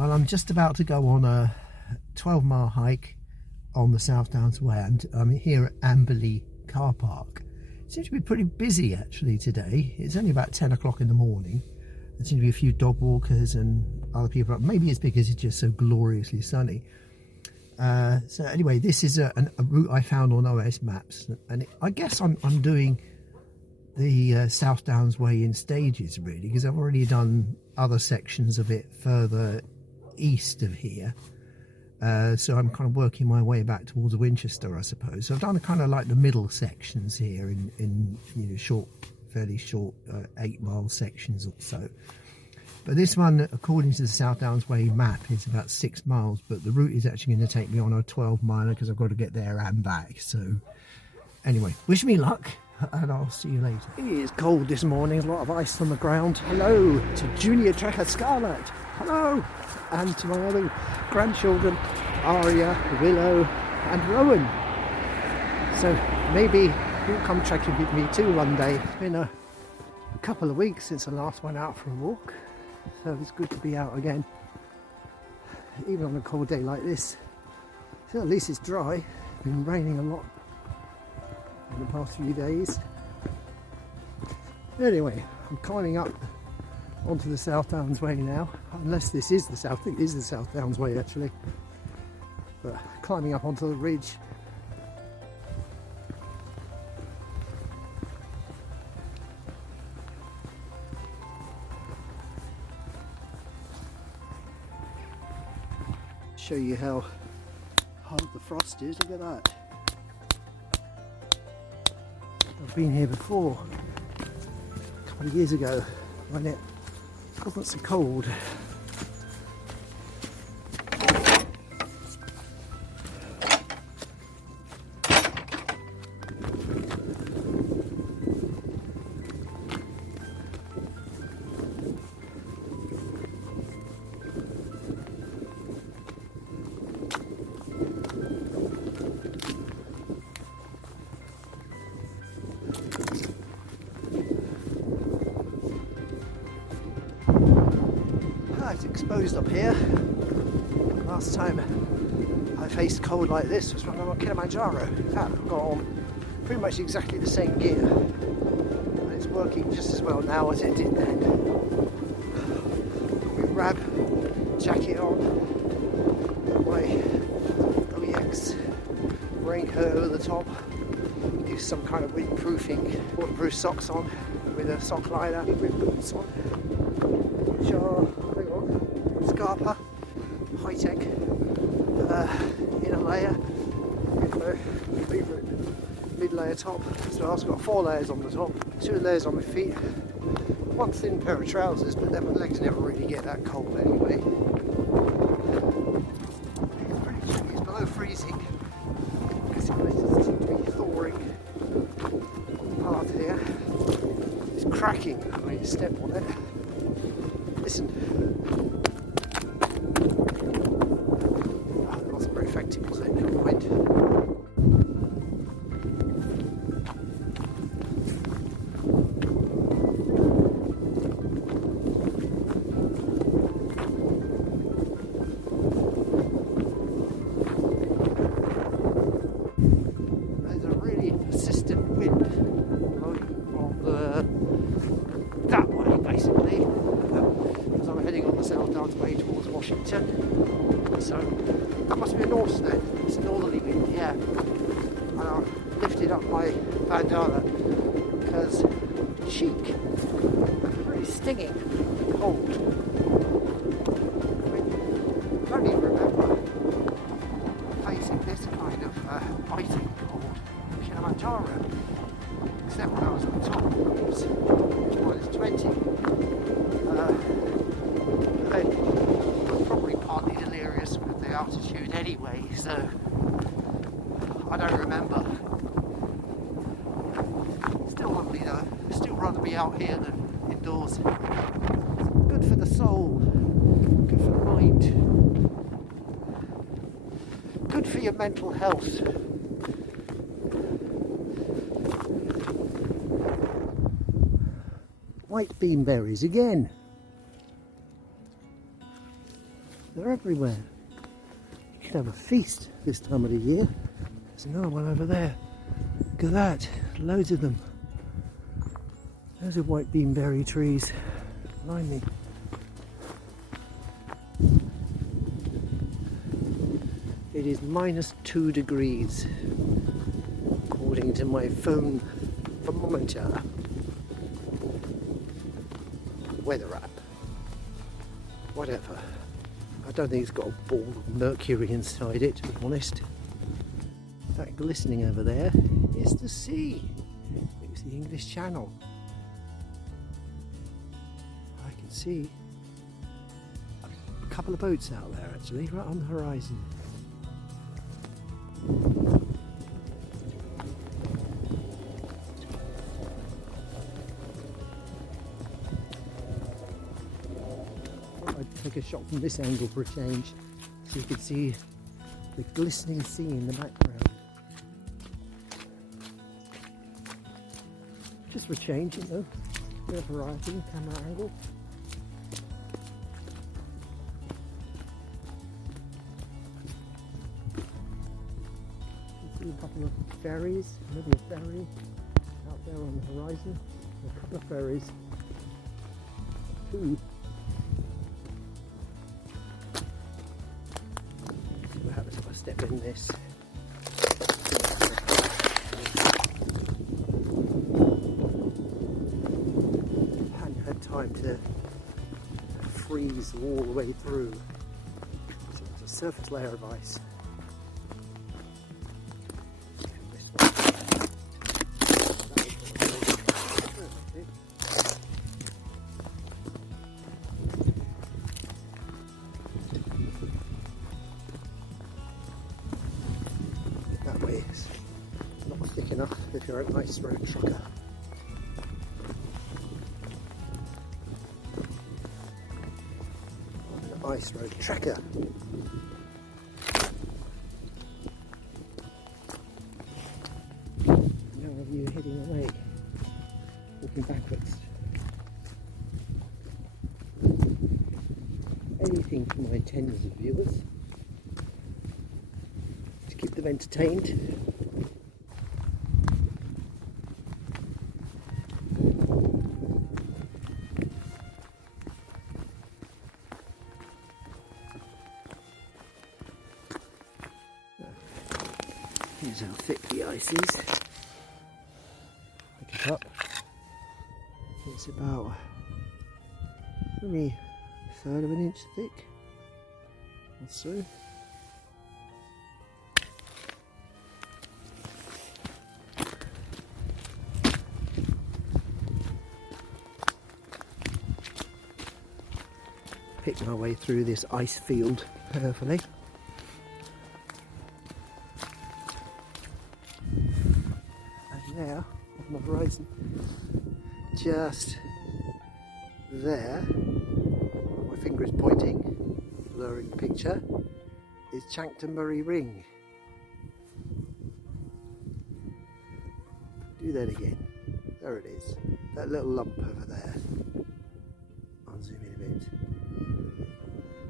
Well, I'm just about to go on a 12-mile hike on the South Downs Way, and I'm here at Amberley car park. It seems to be pretty busy actually today. It's only about 10 o'clock in the morning. There seem to be a few dog walkers and other people. Maybe it's because it's just so gloriously sunny. So anyway, this is a route I found on OS Maps, and I guess I'm doing the South Downs Way in stages really, because I've already done other sections of it further east of here. So I'm kind of working my way back towards Winchester, I suppose. So I've done kind of like the middle sections here in you know, fairly short 8-mile sections or so. But this one, according to the South Downs Way map, is about 6 miles, but the route is actually going to take me on a 12-miler because I've got to get there and back. So anyway, wish me luck, and I'll see you later. It is cold this morning, a lot of ice on the ground. Hello to Junior Trekker Scarlet. Hello. And to my other grandchildren, Aria, Willow and Rowan. So maybe you'll come trekking with me too one day. It's been a couple of weeks since I last went out for a walk, so it's good to be out again, even on a cold day like this. So at least it's dry. It's been raining a lot in the past few days. Anyway, I'm climbing up onto the South Downs Way now, unless this is the South, I think it is the South Downs Way actually, but climbing up onto the ridge. Show you how hard the frost is, look at that. I've been here before, a couple of years ago, when it wasn't so cold. It's exposed up here. Last time I faced cold like this was when I was on Kilimanjaro. In fact, I've got on pretty much exactly the same gear, and it's working just as well now as it did then. Got my Rab jacket on, my GPX raincoat over the top, use some kind of windproofing, waterproof socks on with a sock liner, with boots on, which are Scarpa, high-tech inner layer with my favourite mid-layer top. So I've got 4 layers on the top, 2 layers on my feet, 1 thin pair of trousers, but then my legs never really get that cold anyway. It's pretty chilly, it's below freezing because it seems to be thawing part here. It's cracking when you step on it. Listen. Was it? Never mind. There's a really persistent wind blowing from that way, basically, as I'm heading on the South Downs Way towards Washington. So that must be a north then. It's a northerly wind, yeah. And I lifted up my bandana because cheek, pretty stinging cold. I don't even remember facing this kind of biting cold in Kilimanjaro, except when I was on top, it was -20. I'm probably partly delirious with the altitude anyway, so I don't remember. Still lovely though. Still rather be out here than indoors. Good for the soul, good for the mind, good for your mental health. White beanberries again. They're everywhere. You can have a feast this time of the year. There's another one over there. Look at that, loads of them. Those are white beanberry trees. Blimey. It is -2 degrees, according to my phone thermometer. Weather app. Whatever. I don't think it's got a ball of mercury inside it, to be honest. That glistening over there is the sea. It's the English Channel. I can see a couple of boats out there actually, right on the horizon. I'd take a shot from this angle for a change so you can see the glistening sea in the background. Just for a change, you know, a bit of variety in camera angle. You see a couple of ferries, maybe a ferry out there on the horizon. A couple of ferries. Two. What happens if I step in this? Time to freeze all the way through. So it's a surface layer of ice. That way is not thick enough if you're an ice road trucker. Ice road tracker. Now of you heading away, walking backwards. Anything for my tens of viewers to keep them entertained. Here's how thick the ice is. Pick it up. It's about maybe a third of an inch thick or so. Pick my way through this ice field carefully. There, on the horizon, just there, my finger is pointing, blurring the picture, is Chanctonbury Ring. Do that again. There it is. That little lump over there. I'll zoom in a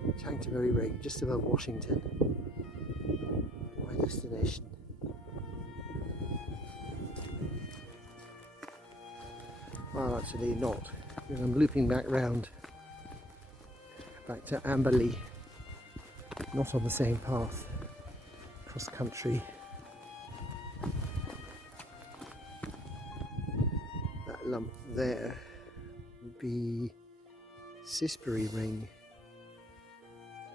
bit. Chanctonbury Ring, just above Washington. My destination. Well, actually not, because I'm looping back round, back to Amberley, not on the same path, cross country. That lump there would be Sussex Ring,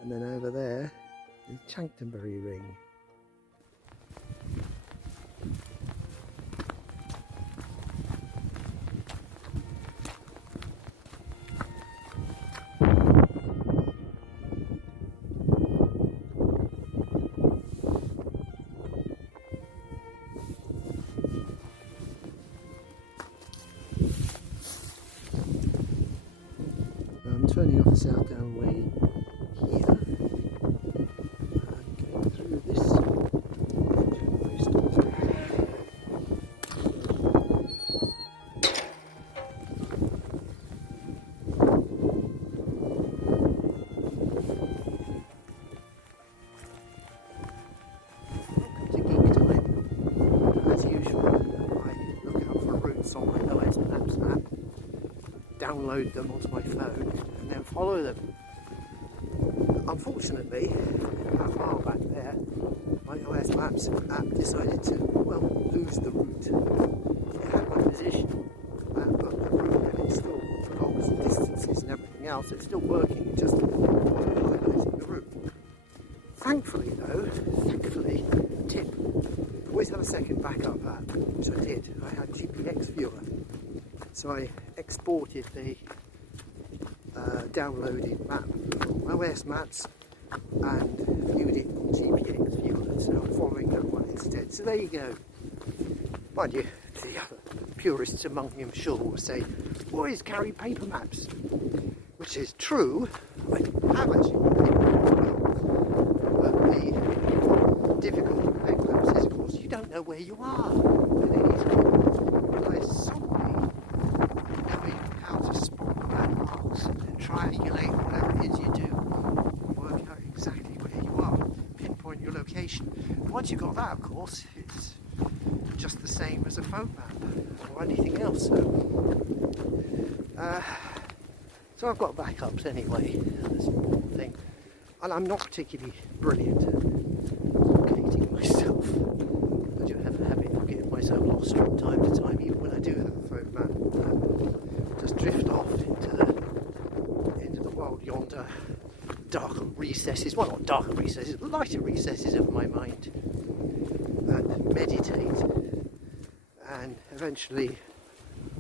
and then over there is Chanctonbury Ring. I'm turning off the Southdown Way here and going through this download them onto my phone and then follow them. Unfortunately, about a mile back there, my OS Maps app decided to, well, lose the route. It had my position map up the route, and it still logs the distances and everything else. It's still working, it just wasn't highlighting the route. Thankfully, tip, always have a second backup app, which I did. I had GPX Viewer, so I exported the downloaded map from OS Maps and viewed it on GPX Viewer, so I'm following that one instead. So there you go. Mind you, the other purists among you, I'm sure, will say, boys carry paper maps, which is true. I have actually paper maps as well, but the difficulty with paper maps is, of course, you don't know where you are at any time. Relies solely knowing how to spot landmarks and triangulate whatever it is you do, and work out exactly where you are, pinpoint your location. Once you've got that, of course, it's just the same as a phone map or anything else. So I've got backups anyway, that's the important thing. And I'm not particularly brilliant at locating myself. I do have a habit of getting myself lost from time to time, even when I do have a phone map. Just drift off into the world yonder, darker recesses, well, not darker recesses, but lighter recesses of my mind, and meditate, and eventually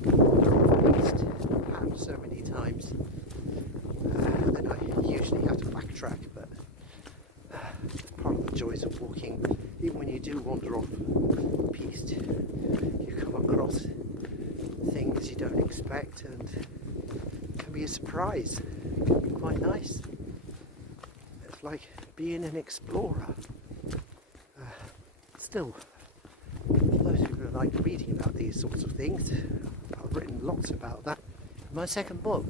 east, perhaps so many times, and I usually have to backtrack, but it's part of the joys of walking. Even when you do wander off piste, you come across things you don't expect, and it can be a surprise. It can be quite nice. It's like being an explorer. Still, for those who like reading about these sorts of things, I've written lots about that in my second book,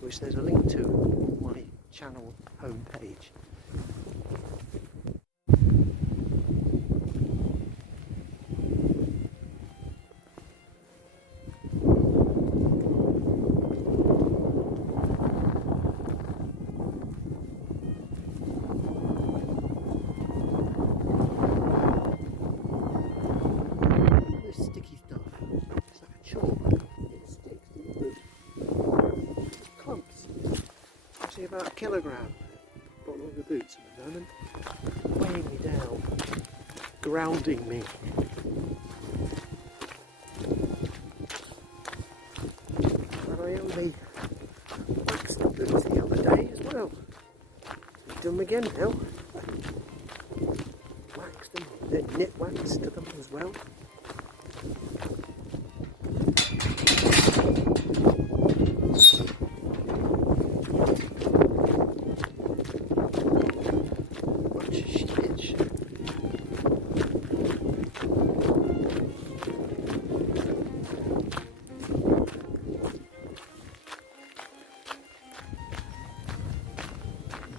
which there's a link to on my channel homepage. About a kilogram at the bottom of the boots at the moment, weighing me down, grounding me. And I only waxed the boots the other day as well. I've done them again now. Waxed them, then knit waxed to them as well.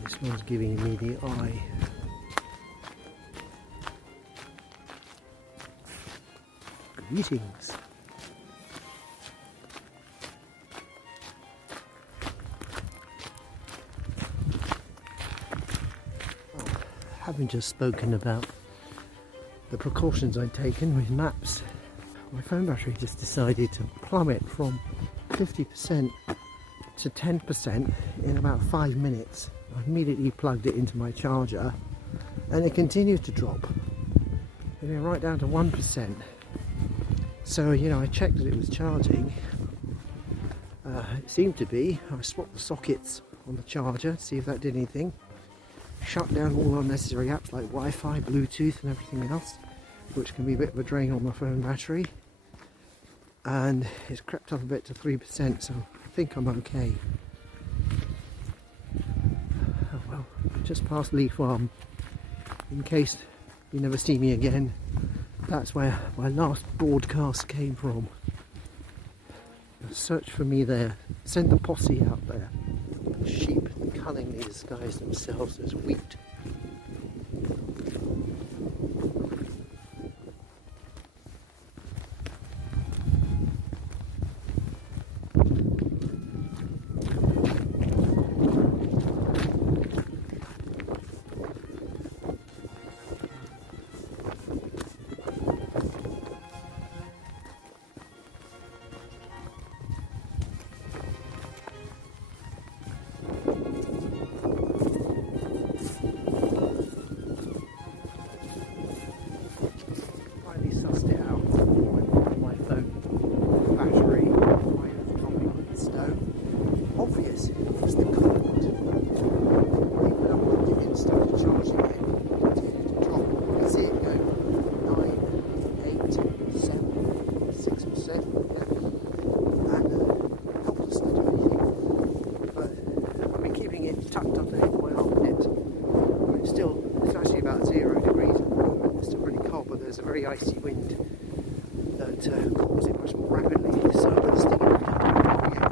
This one's giving me the eye. Greetings. Having just spoken about the precautions I'd taken with maps, my phone battery just decided to plummet from 50% to 10% in about 5 minutes. I immediately plugged it into my charger and it continued to drop. It went right down to 1%. So, you know, I checked that it was charging. It seemed to be. I swapped the sockets on the charger to see if that did anything. Shut down all unnecessary apps like Wi-Fi, Bluetooth and everything else, which can be a bit of a drain on my phone battery. And it's crept up a bit to 3%, so I think I'm okay. Oh well, just past Lee Farm. In case you never see me again, that's where my last broadcast came from. Search for me there. Send the posse out there. Sheep cunningly disguise themselves as wheat. icy wind that cools it much more rapidly. So I'm going to stick it back up again.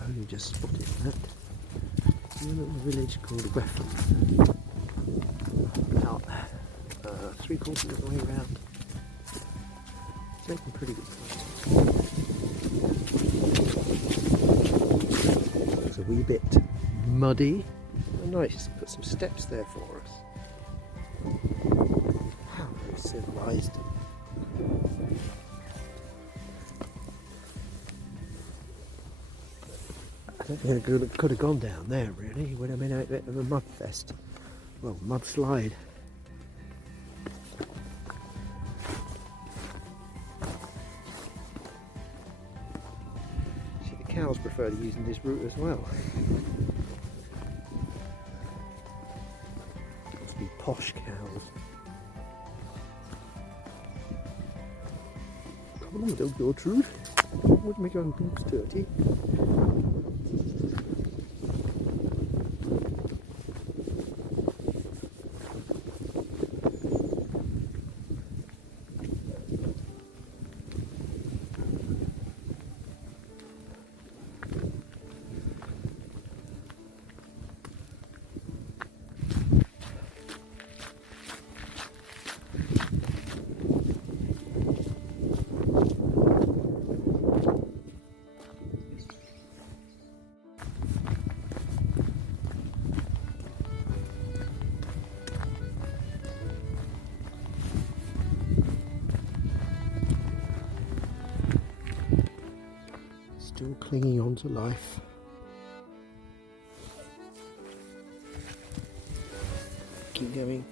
Only just spotted that in a little village called Greffel. About 3/4 of the way around. It's making pretty good progress. It's a wee bit muddy. Oh, nice, put some steps there for us. How very civilised. I don't think it could have gone down there really. It would have been a bit of a mud fest. Well, mudslide. See, the cows prefer using this route as well. Must be posh cows. Come on, don't go through. Don't make your boots dirty. Still clinging on to life. Keep going.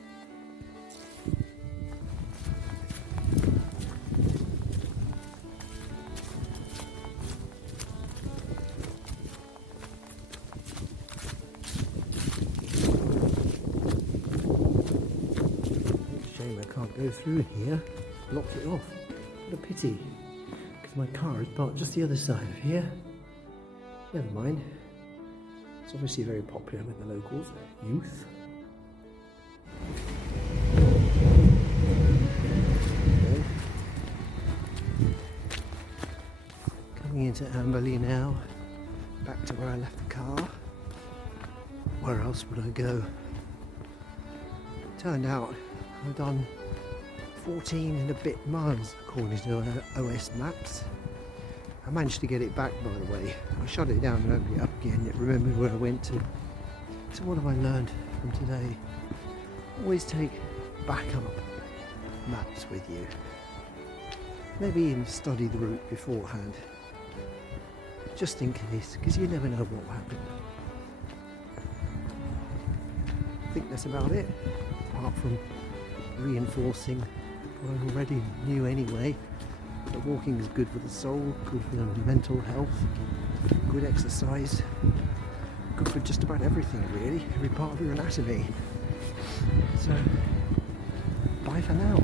Shame I can't go through here. Blocked it off. What a pity. My car is parked just the other side of here. Never mind. It's obviously very popular with the locals, youth. Okay. Coming into Amberley now, back to where I left the car. Where else would I go? Turned out I've done 14 and a bit miles according to OS maps. I managed to get it back, by the way. I shut it down and opened it up again. It remembered where I went to. So what have I learned from today? Always take backup maps with you. Maybe even study the route beforehand, just in case, because you never know what will happen. I think that's about it, apart from reinforcing what I already knew anyway. That walking is good for the soul, good for the mental health, good exercise, good for just about everything really, every part of your anatomy. So, bye for now.